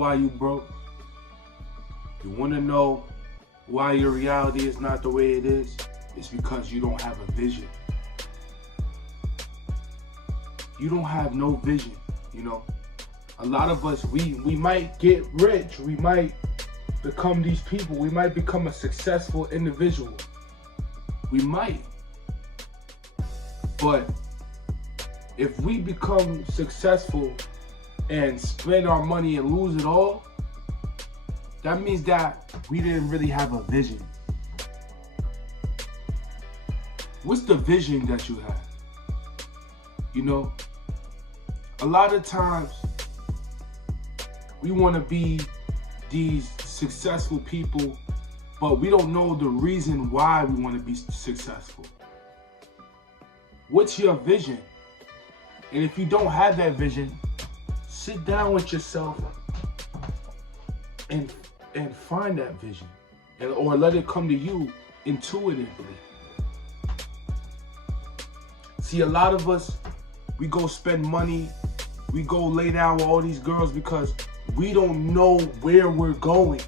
why you broke? You want to know why your reality is not the way it is? It's because you don't have a vision. You don't have no vision, you know? A lot of us, we might get rich. We might become these people. We might become a successful individual. We might. But if we become successful and spend our money and lose it all, that means that we didn't really have a vision. What's the vision that you have? You know, a lot of times we want to be these successful people, but we don't know the reason why we want to be successful. What's your vision? And if you don't have that vision, sit down with yourself and find that vision, or let it come to you intuitively. See, a lot of us, we go spend money, we go lay down with all these girls because we don't know where we're going.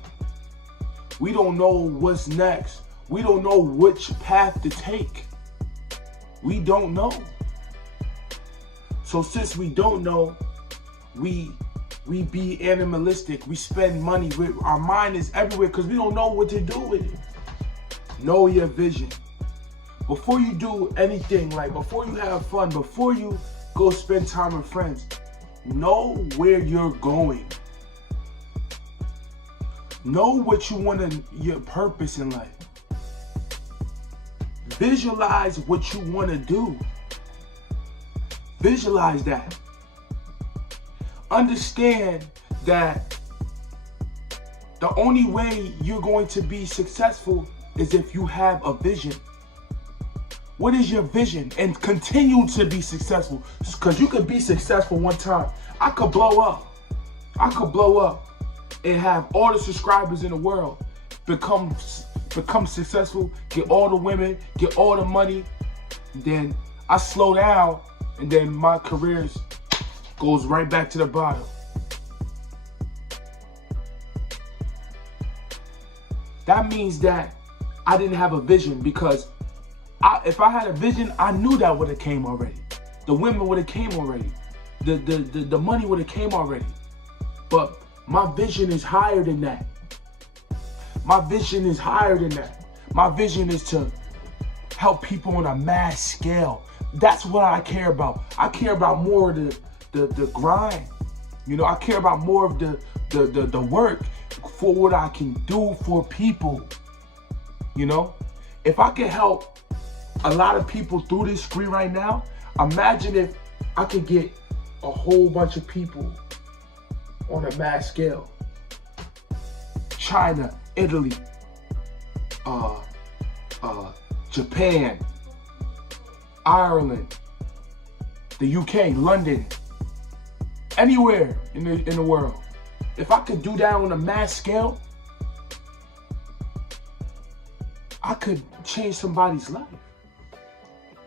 We don't know what's next. We don't know which path to take. We don't know. So since we don't know, we be animalistic. We spend money. Our mind is everywhere because we don't know what to do with it. Know your vision. Before you do anything, like before you have fun, before you go spend time with friends, know where you're going. Know what you want to, your purpose in life. Visualize what you want to do. Visualize that. Understand that the only way you're going to be successful is if you have a vision. What is your vision? And continue to be successful. Because you could be successful one time. I could blow up. I could blow up and have all the subscribers in the world. Become successful. Get all the women. Get all the money. Then I slow down. And then my career goes right back to the bottom. That means that I didn't have a vision, because if I had a vision, I knew that would have came already. The women would have came already. The money would have came already. But my vision is higher than that. My vision is higher than that. My vision is to help people on a mass scale. That's what I care about. I care about more of the grind. You know, I care about more of the work for what I can do for people. You know, if I can help a lot of people through this screen right now, imagine if I could get a whole bunch of people on a mass scale. China, Italy, Japan, Ireland, the UK, London, anywhere in the world. If I could do that on a mass scale, I could change somebody's life.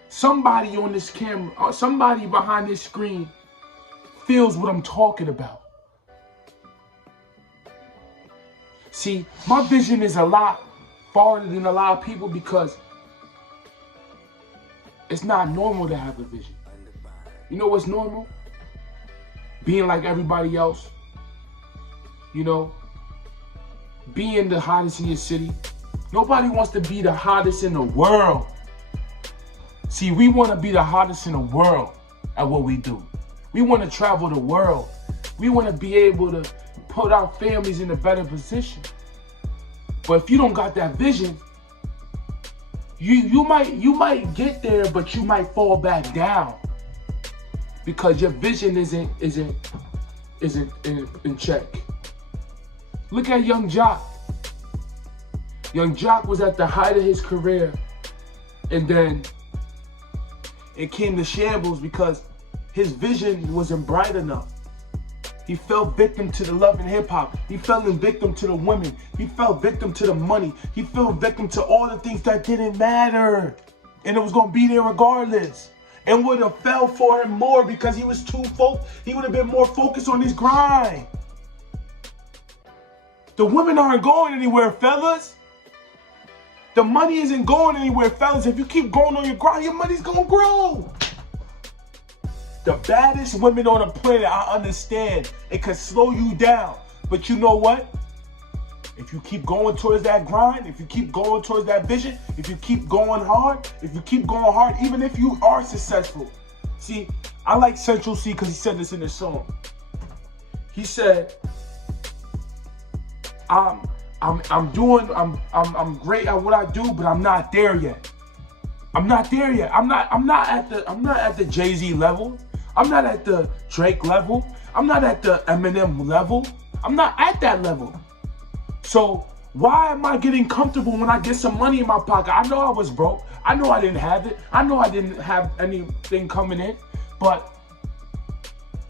Somebody on this camera, somebody behind this screen feels what I'm talking about. See, my vision is a lot farther than a lot of people, because it's not normal to have a vision. You know what's normal? Being like everybody else. You know, being the hottest in your city. Nobody wants to be the hottest in the world. See, we want to be the hottest in the world at what we do. We want to travel the world. We want to be able to put our families in a better position. But if you don't got that vision, you might get there, but you might fall back down because your vision isn't in check. Look at Young Jock. Young Jock was at the height of his career, and then it came to shambles because his vision wasn't bright enough. He fell victim to the love and hip hop. He fell victim to the women. He fell victim to the money. He fell victim to all the things that didn't matter. And it was going to be there regardless. And would have fell for him more because he was he would have been more focused on his grind. The women aren't going anywhere, fellas. The money isn't going anywhere, fellas. If you keep going on your grind, your money's gonna grow. The baddest women on the planet, I understand, it can slow you down. But you know what? If you keep going towards that grind, if you keep going towards that vision, if you keep going hard, even if you are successful. See, I like Central C because he said this in his song. He said, I'm great at what I do, but I'm not there yet. I'm not there yet. I'm not at the Jay-Z level. I'm not at the Drake level. I'm not at the Eminem level. I'm not at that level. So why am I getting comfortable when I get some money in my pocket? I know I was broke. I know I didn't have it. I know I didn't have anything coming in, but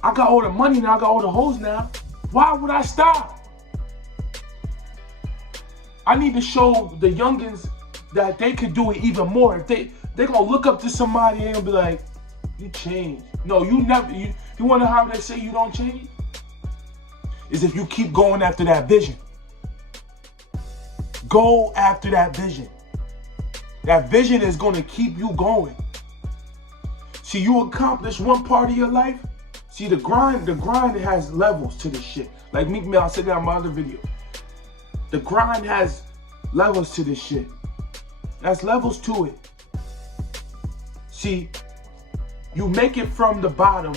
I got all the money now. I got all the hoes now. Why would I stop? I need to show the youngins that they could do it even more. If they're gonna look up to somebody and be like, you changed. No, you never. You wanna know how they say you don't change? Is if you keep going after that vision. Go after that vision. That vision is gonna keep you going. See, you accomplish one part of your life. See, the grind has levels to this shit. Like Meek Mill, I said that in my other video. The grind has levels to this shit. That's levels to it. See, you make it from the bottom,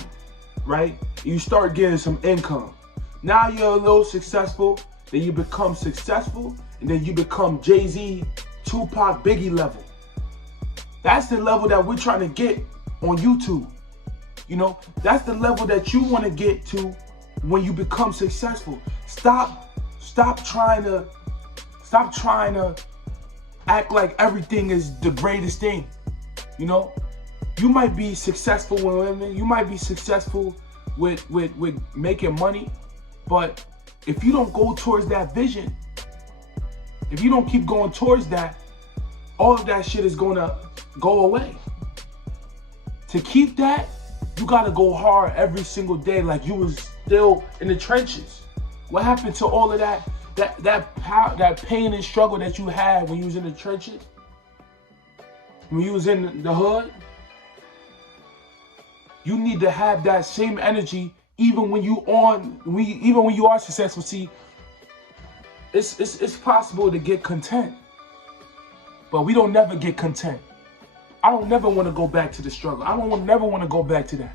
right? You start getting some income. Now you're a little successful, then you become successful, and then you become Jay-Z, Tupac, Biggie level. That's the level that we're trying to get on YouTube. You know, that's the level that you want to get to when you become successful. Stop trying to act like everything is the greatest thing. You know, you might be successful with women, you might be successful with making money, but if you don't go towards that vision, if you don't keep going towards that, all of that shit is gonna go away. To keep that, you gotta go hard every single day like you was still in the trenches. What happened to all of that pain and struggle that you had when you was in the trenches? When you was in the hood? You need to have that same energy even when you are successful. See, it's possible to get content, but we don't never get content. I don't never want to go back to the struggle. I don't never want to go back to that.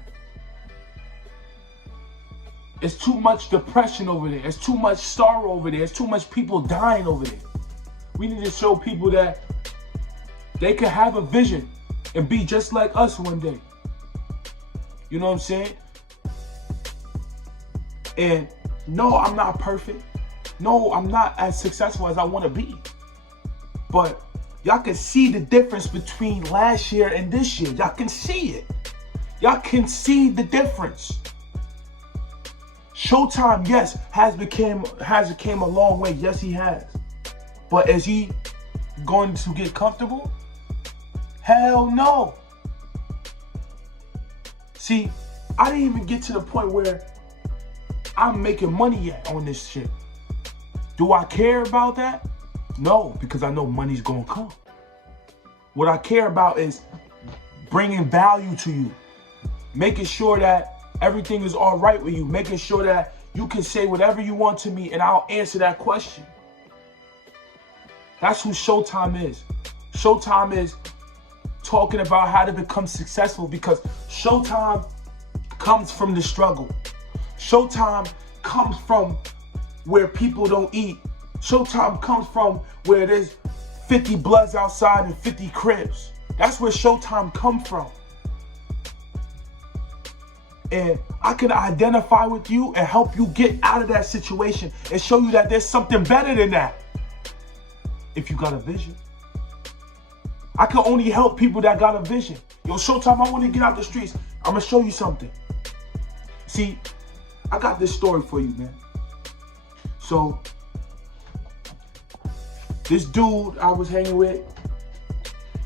It's too much depression over there. It's too much sorrow over there. It's too much people dying over there. We need to show people that they can have a vision and be just like us one day. You know what I'm saying? And no, I'm not perfect. No, I'm not as successful as I want to be. But y'all can see the difference between last year and this year. Y'all can see it. Y'all can see the difference. Showtime, yes, has became a long way. Yes, he has. But is he going to get comfortable? Hell no. See, I didn't even get to the point where I'm making money yet on this shit. Do I care about that? No, because I know money's gonna come. What I care about is bringing value to you, making sure that everything is all right with you, making sure that you can say whatever you want to me and I'll answer that question. That's who Showtime is. Showtime is talking about how to become successful, because Showtime comes from the struggle. Showtime comes from where people don't eat. Showtime comes from where there's 50 Bloods outside and 50 Crips. That's where Showtime comes from. And I can identify with you and help you get out of that situation and show you that there's something better than that. If you got a vision. I can only help people that got a vision. Yo, Showtime, I want to get out the streets. I'm going to show you something. See, I got this story for you, man. So, this dude I was hanging with,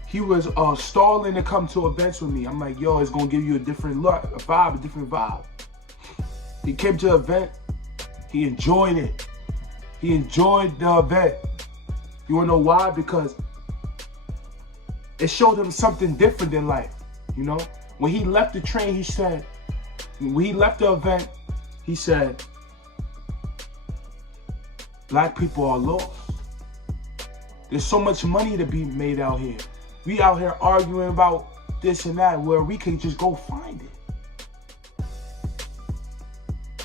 he was stalling to come to events with me. I'm like, yo, it's going to give you a different look, a different vibe. He came to an event. He enjoyed it. He enjoyed the event. You wanna know why? Because it showed him something different in life, you know? When he left the train, he said, when he left the event, he said, black people are lost. There's so much money to be made out here. We out here arguing about this and that where we can just go find it.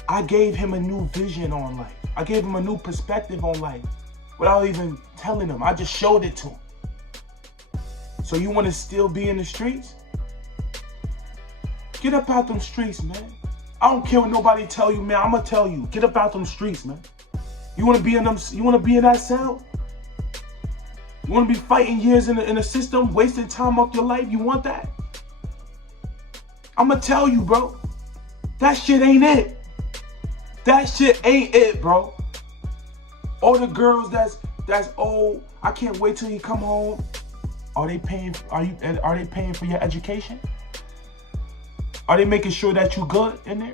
I gave him a new vision on life. I gave him a new perspective on life without even telling him. I just showed it to him. So you want to still be in the streets? Get up out them streets, man. I don't care what nobody tell you, man. I'm gonna tell you, get up out them streets, man. You wanna be in them? You wanna be in that cell? You wanna be fighting years in the system, wasting time off your life? You want that? I'm gonna tell you, bro. That shit ain't it. That shit ain't it, bro. All the girls that's old, I can't wait till you come home. Are they paying? Are they paying for your education? Are they making sure that you good in there?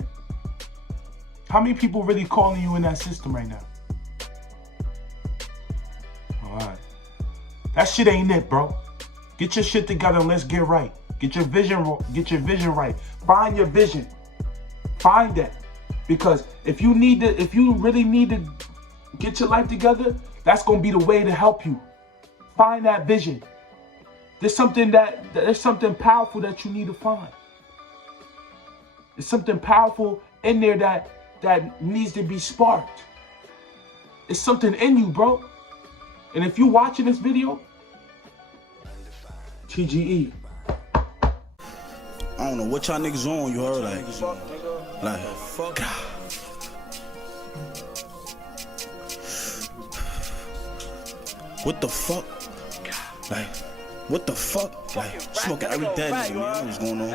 How many people really calling you in that system right now? All right. That shit ain't it, bro. Get your shit together and let's get right. Get your vision right. Find your vision. Find that. Because if you really need to get your life together, that's gonna be the way to help you. Find that vision. There's something powerful that you need to find. There's something powerful in there that needs to be sparked. It's something in you, bro. And if you're watching this video, TGE. I don't know what y'all niggas on, you heard? Like, fuck. What the fuck? Like, what the fuck? Like, smoking every day, nigga, man. What's going on?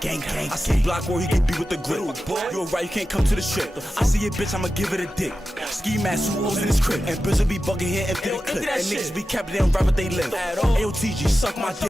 Gang. I see block where he can be with the grip. You're right, you can't come to the strip. I see a bitch, I'ma give it a dick. Ski mask, who's in his crib. And bitches be bugging here, empty the clip. And niggas be capping, they don't rap what they live. AOTG, suck my dick.